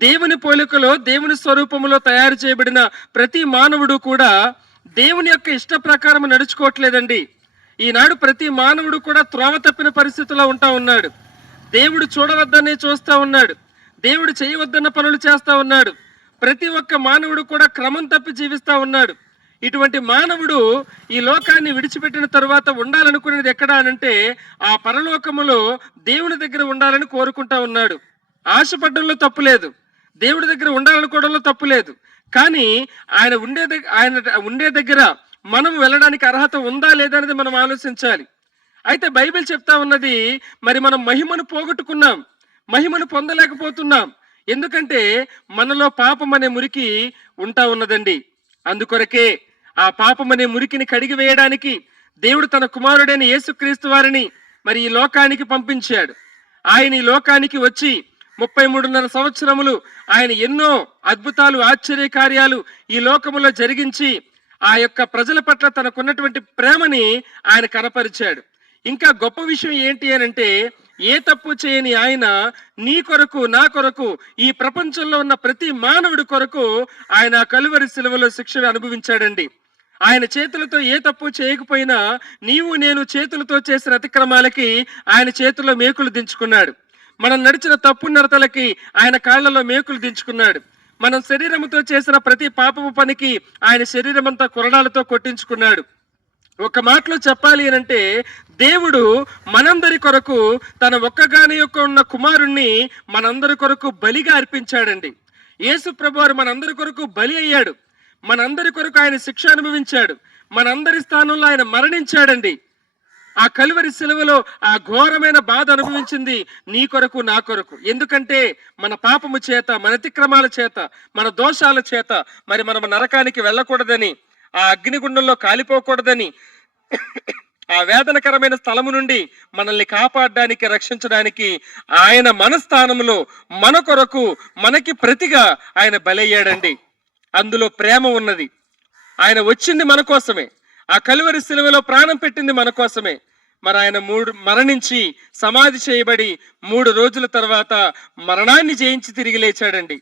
దేవుని పోలికలో, దేవుని స్వరూపములో తయారు చేయబడిన ప్రతి మానవుడు కూడా దేవుని యొక్క ఇష్ట ప్రకారం నడుచుకోవట్లేదండి. ఈనాడు ప్రతి మానవుడు కూడా త్రోవ తప్పిన పరిస్థితిలో ఉంటా ఉన్నాడు. దేవుడు చూడవద్దనే చూస్తా ఉన్నాడు. దేవుడు చేయవద్దన్న పనులు చేస్తా ఉన్నాడు. ప్రతి ఒక్క మానవుడు కూడా క్రమం తప్పి జీవిస్తా ఉన్నాడు. ఇటువంటి మానవుడు ఈ లోకాన్ని విడిచిపెట్టిన తరువాత ఉండాలనుకునేది ఎక్కడ అనంటే ఆ పరలోకములో దేవుని దగ్గర ఉండాలని కోరుకుంటా ఉన్నాడు. ఆశపడ్డంలో తప్పు లేదు, దేవుడి దగ్గర ఉండాలనుకోవడంలో తప్పు లేదు. కానీ ఆయన ఉండే దగ్గర మనం వెళ్ళడానికి అర్హత ఉందా లేదా అనేది మనం ఆలోచించాలి. అయితే బైబిల్ చెప్తా ఉన్నది, మరి మనం మహిమను పోగొట్టుకున్నాం, మహిమను పొందలేకపోతున్నాం. ఎందుకంటే మనలో పాపం అనే మురికి ఉంటా ఉన్నదండి. అందుకొరకే ఆ పాపం అనే మురికిని కడిగి వేయడానికి దేవుడు తన కుమారుడైన యేసుక్రీస్తు వారిని మరి ఈ లోకానికి పంపించాడు. ఆయన ఈ లోకానికి వచ్చి 33.5 సంవత్సరములు ఆయన ఎన్నో అద్భుతాలు, ఆశ్చర్య కార్యాలు ఈ లోకములో జరిగించి ఆ యొక్క ప్రజల పట్ల తనకున్నటువంటి ప్రేమని ఆయన కనపరిచాడు. ఇంకా గొప్ప విషయం ఏంటి అనంటే, ఏ తప్పు చేయని ఆయన నీ కొరకు, నా కొరకు, ఈ ప్రపంచంలో ఉన్న ప్రతి మానవుడి కొరకు ఆయన కలువరి శిలువలో శిక్షను అనుభవించాడండి. ఆయన చేతులతో ఏ తప్పు చేయకపోయినా నీవు నేను చేతులతో చేసిన అతిక్రమాలకి ఆయన చేతుల్లో మేకులు దించుకున్నాడు. మనం నడిచిన తప్పు నడతలకి ఆయన కాళ్లలో మేకులు దించుకున్నాడు. మనం శరీరముతో చేసిన ప్రతి పాపపు పనికి ఆయన శరీరం అంతా కొరడాలతో కొట్టించుకున్నాడు. ఒక మాటలో చెప్పాలి అనంటే, దేవుడు మనందరి కొరకు తన ఒక్కగాని యొక్క ఉన్న కుమారుణ్ణి మనందరి కొరకు బలిగా అర్పించాడండి. యేసు ప్రభువారు మనందరి కొరకు బలి అయ్యాడు. మనందరి కొరకు ఆయన శిక్ష అనుభవించాడు. మనందరి స్థానంలో ఆయన మరణించాడండి. ఆ కలువరి శిలువలో ఆ ఘోరమైన బాధ అనుభవించింది నీ కొరకు, నా కొరకు. ఎందుకంటే మన పాపము చేత, మన అతిక్రమాల చేత, మన దోషాల చేత మరి మనం నరకానికి వెళ్ళకూడదని, ఆ అగ్నిగుండంలో కాలిపోకూడదని, ఆ వేదనకరమైన స్థలము నుండి మనల్ని కాపాడడానికి, రక్షించడానికి ఆయన మన స్థానంలో మన కొరకు, మనకి ప్రతిగా ఆయన బలయ్యాడండి. అందులో ప్రేమ ఉన్నది. ఆయన వచ్చింది మన కోసమే. ఆ కలువరి శిలువలో ప్రాణం పెట్టింది మన కోసమే. మరి ఆయన మరణించి సమాధి చేయబడి 3 రోజుల తర్వాత మరణాన్ని జయించి తిరిగి లేచాడండి.